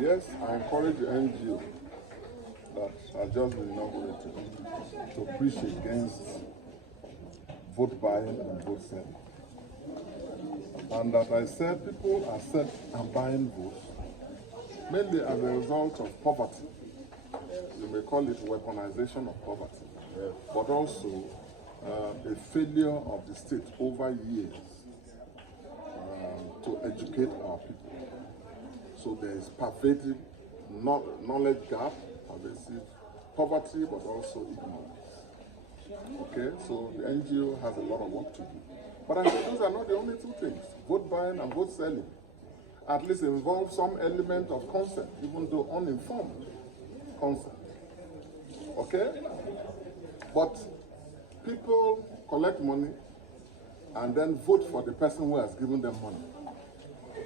Yes, I encourage the NGO that has just been inaugurated to preach against vote buying and vote selling. And that I said people are selling and buying votes mainly as a result of poverty. You may call it weaponization of poverty, but also a failure of the state over years to educate our people. So there is pervasive knowledge gap, pervasive poverty, but also ignorance. Okay, so the NGO has a lot of work to do. But I think those are not the only two things. Vote buying and vote selling at least involve some element of consent, even though uninformed consent. Okay? But people collect money and then vote for the person who has given them money.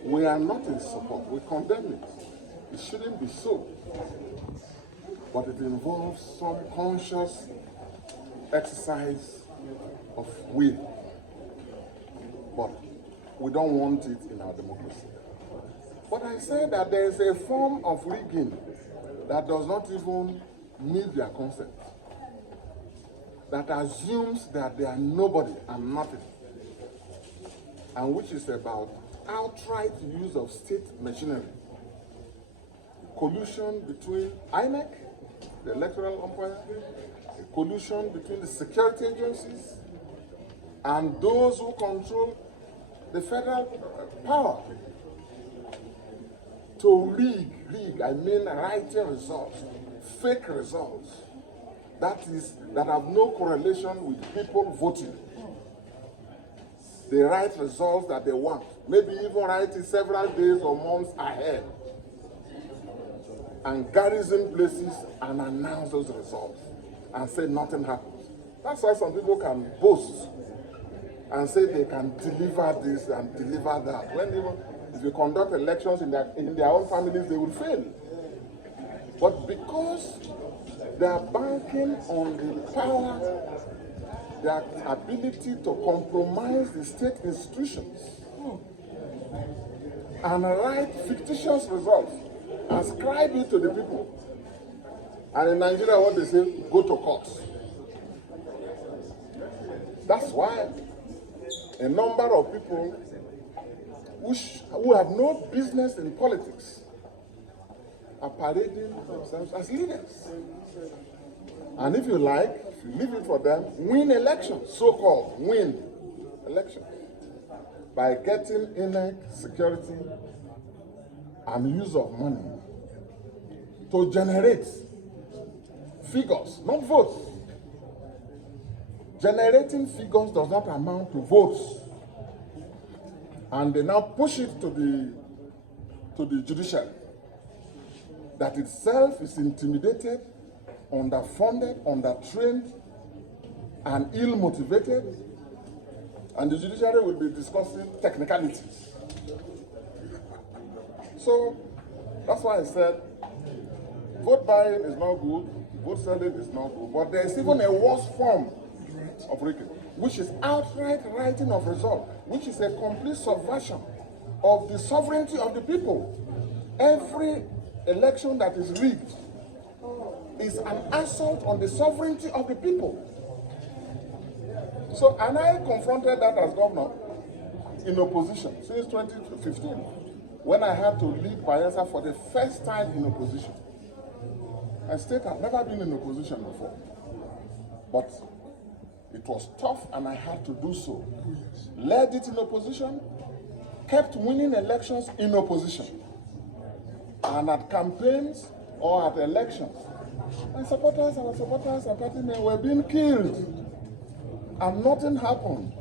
We are not in support. We condemn it. It shouldn't be so. But it involves some conscious exercise of will. But we don't want it in our democracy. But I say that there is a form of rigging that does not even need their consent, that assumes that they are nobody and nothing, and which is about outright use of state machinery, collusion between INEC, the electoral umpire, a collusion between the security agencies and those who control the federal power to rig, I mean writing results, fake results, that have no correlation with people voting. They write results that they want, maybe even write it several days or months ahead, and garrison places and announce those results and say nothing happens. That's why some people can boast and say they can deliver this and deliver that. When even if you conduct elections in their own families, they will fail. But because they are banking on the power, their ability to compromise the state institutions and write fictitious results, ascribe it to the people. And in Nigeria, what they say, go to court. That's why a number of people who have no business in politics are parading themselves as leaders. And if you like, if you leave it for them, win elections, so-called win elections, by getting INEC security and use of money to generate figures, not votes. Generating figures does not amount to votes. And they now push it to the judiciary, that itself is intimidated, underfunded, undertrained, and ill-motivated, and the judiciary will be discussing technicalities. So that's why I said vote buying is not good, vote selling is not good, but there is even a worse form of rigging, which is outright writing of results, which is a complete subversion of the sovereignty of the people. Every election that is rigged is an assault on the sovereignty of the people. So, and I confronted that as governor in opposition since 2015, when I had to lead Bayelsa for the first time in opposition. I state I've never been in opposition before, but it was tough and I had to do so. Led it in opposition, kept winning elections in opposition. And at campaigns or at elections, our supporters and party men were being killed. And nothing happened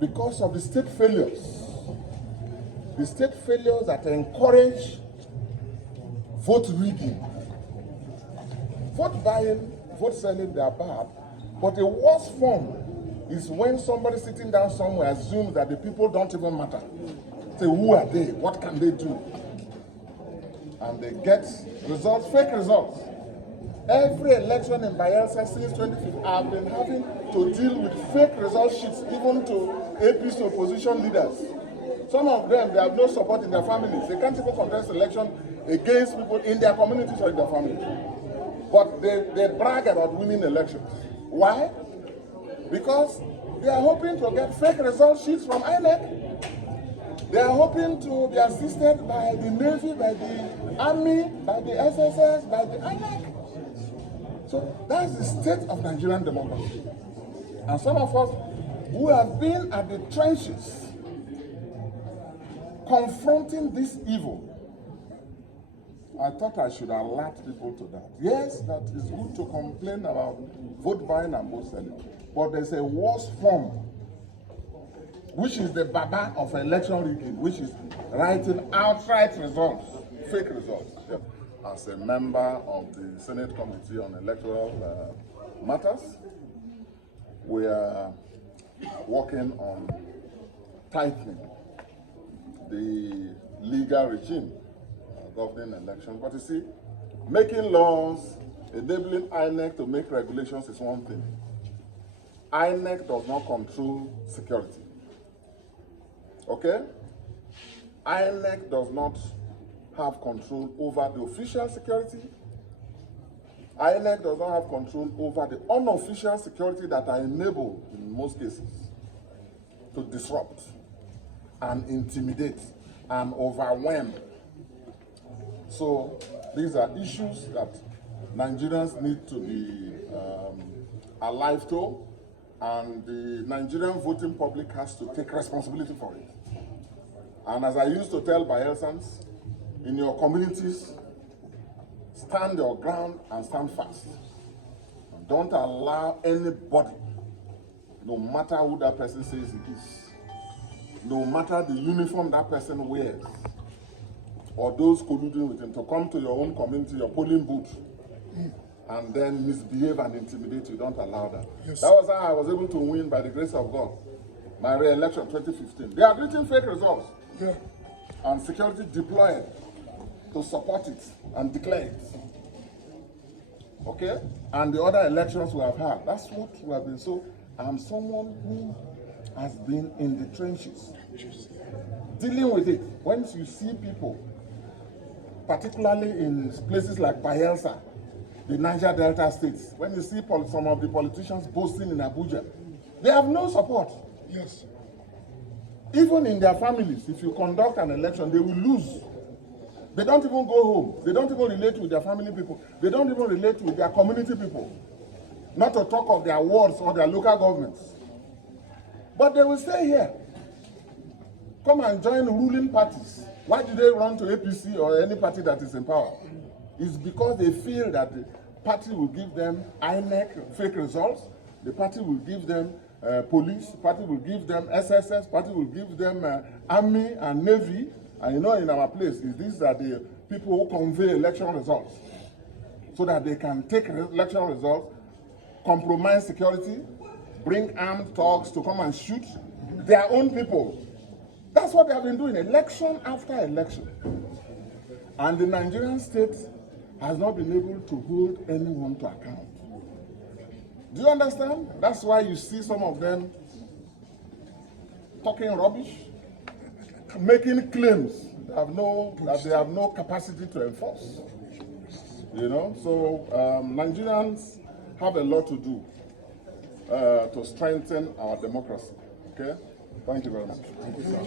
because of the state failures. The state failures that encourage vote rigging. Vote buying, vote selling, they are bad. But the worst form is when somebody sitting down somewhere assumes that the people don't even matter. Say, who are they? What can they do? And they get results, fake results. Every election in Bayelsa since 2015, I've been having to deal with fake result sheets, even to APC opposition leaders. Some of them, they have no support in their families. They can't even contest election against people in their communities or in their families. But they brag about winning elections. Why? Because they are hoping to get fake result sheets from INEC. They are hoping to be assisted by the Navy, by the Army, by the SSS, by the INEC. So that's the state of Nigerian democracy. And some of us who have been at the trenches confronting this evil, I thought I should alert people to that. Yes, that is good to complain about vote buying and vote selling. But there's a worse form, which is the baba of election rigging, which is writing outright results, fake results. Yeah. As a member of the Senate Committee on Electoral Matters, we are working on tightening the legal regime governing elections. But you see, making laws, enabling INEC to make regulations is one thing. INEC does not control security. Okay? INEC does not have control over the official security. INEC does not have control over the unofficial security that are enabled, in most cases, to disrupt and intimidate and overwhelm. So these are issues that Nigerians need to be alive to, and the Nigerian voting public has to take responsibility for it. And as I used to tell Bayelsans, in your communities, stand your ground and stand fast. Don't allow anybody, no matter who that person says it is, no matter the uniform that person wears, or those colluding with him, to come to your own community, your polling booth, and then misbehave and intimidate you. Don't allow that. Yes. That was how I was able to win, by the grace of God, my re-election 2015. They have written fake results. Yeah. And security deployed to support it and declare it. Okay? And the other elections we have had, that's what we have been. So I'm someone who has been in the trenches, dealing with it. Once you see people, particularly in places like Bayelsa, the Niger Delta states, when you see some of the politicians boasting in Abuja, they have no support. Yes. Even in their families, if you conduct an election, they will lose. They don't even go home. They don't even relate with their family people. They don't even relate with their community people. Not to talk of their wards or their local governments. But they will stay here. Come and join ruling parties. Why do they run to APC or any party that is in power? It's because they feel that the party will give them INEC fake results. The party will give them police. The party will give them SSS. The party will give them Army and Navy. And you know, in our place, these are the people who convey election results, so that they can take election results, compromise security, bring armed thugs to come and shoot their own people. That's what they have been doing, election after election. And the Nigerian state has not been able to hold anyone to account. Do you understand? That's why you see some of them talking rubbish, making claims that they have no capacity to enforce. You know, so Nigerians have a lot to do to strengthen our democracy. Okay? Thank you very much. Thank you, sir.